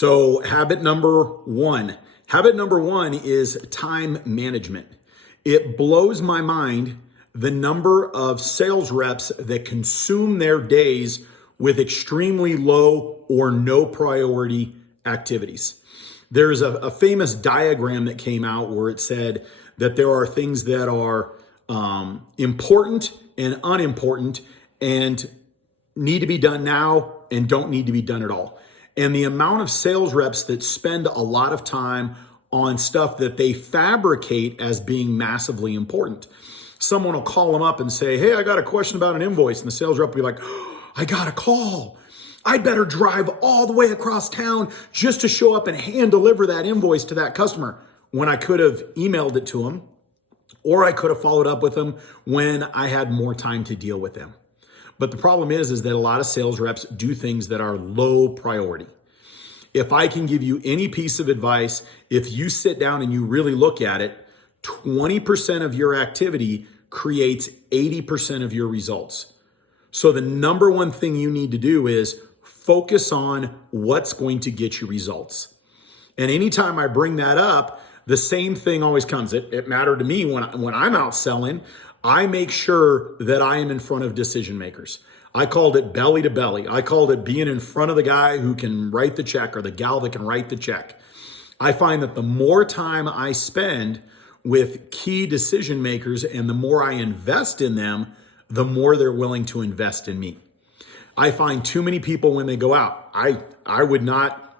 So habit number one. Habit number one is time management. It blows my mind the number of sales reps that consume their days with extremely low or no priority activities. There's a famous diagram that came out where it said that there are things that are important and unimportant and need to be done now and don't need to be done at all. And the amount of sales reps that spend a lot of time on stuff that they fabricate as being massively important. Someone will call them up and say, hey, I got a question about an invoice. And the sales rep will be like, oh, I got a call. I'd better drive all the way across town just to show up and hand deliver that invoice to that customer, when I could have emailed it to them, or I could have followed up with them when I had more time to deal with them. But the problem is that a lot of sales reps do things that are low priority. If I can give you any piece of advice, if you sit down and you really look at it, 20% of your activity creates 80% of your results. So the number one thing you need to do is focus on what's going to get you results. And anytime I bring that up, the same thing always comes. It mattered to me when I'm out selling. I make sure that I am in front of decision makers. I called it belly to belly. I called it being in front of the guy who can write the check or the gal that can write the check. I find that the more time I spend with key decision makers and the more I invest in them, the more they're willing to invest in me. I find too many people when they go out, I would not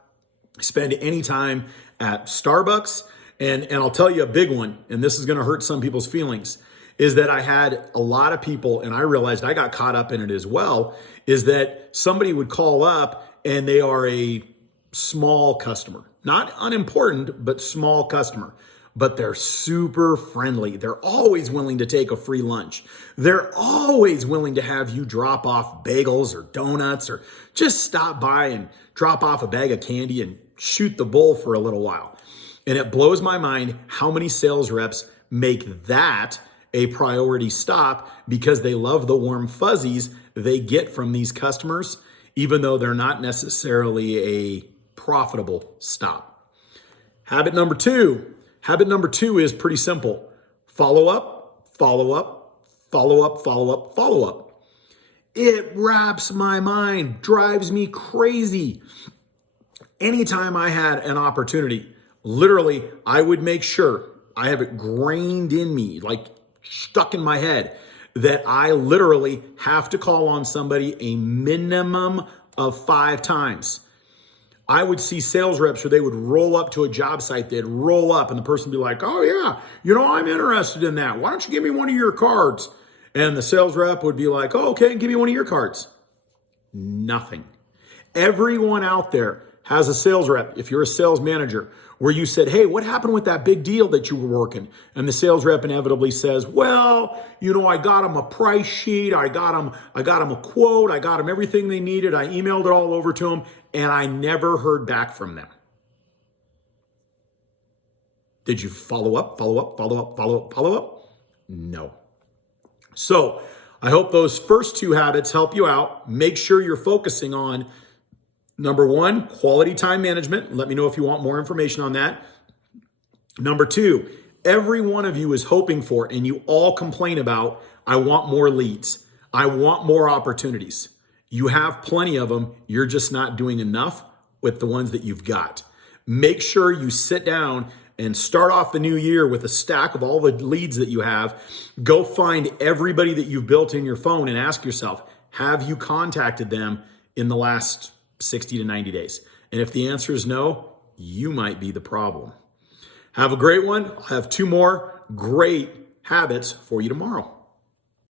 spend any time at Starbucks. And I'll tell you a big one, and this is going to hurt some people's feelings, is that I had a lot of people, and I realized I got caught up in it as well, is that somebody would call up and they are a small customer, not unimportant, but small customer, but they're super friendly. They're always willing to take a free lunch. They're always willing to have you drop off bagels or donuts or just stop by and drop off a bag of candy and shoot the bull for a little while. And it blows my mind how many sales reps make that a priority stop because they love the warm fuzzies they get from these customers, even though they're not necessarily a profitable stop. Habit number two is pretty simple. Follow up, follow up, follow up, follow up, follow up. It wraps my mind, drives me crazy. Anytime I had an opportunity, literally, I would make sure I have it grained in me, like stuck in my head, that I literally have to call on somebody a minimum of 5 times. I would see sales reps where they would roll up to a job site, they'd roll up and the person would be like, oh yeah, I'm interested in that. Why don't you give me one of your cards? And the sales rep would be like, oh, okay, give me one of your cards. Nothing. Everyone out there has a sales rep, if you're a sales manager, where you said, hey, what happened with that big deal that you were working? And the sales rep inevitably says, well, I got them a price sheet. I got them a quote. I got them everything they needed. I emailed it all over to them and I never heard back from them. Did you follow up? No. So I hope those first 2 habits help you out. Make sure you're focusing on number 1, quality time management. Let me know if you want more information on that. Number 2, every one of you is hoping for, and you all complain about, I want more leads. I want more opportunities. You have plenty of them. You're just not doing enough with the ones that you've got. Make sure you sit down and start off the new year with a stack of all the leads that you have. Go find everybody that you've built in your phone and ask yourself, have you contacted them in the last 60 to 90 days? And if the answer is no, you might be the problem. Have a great one. I'll have 2 more great habits for you tomorrow.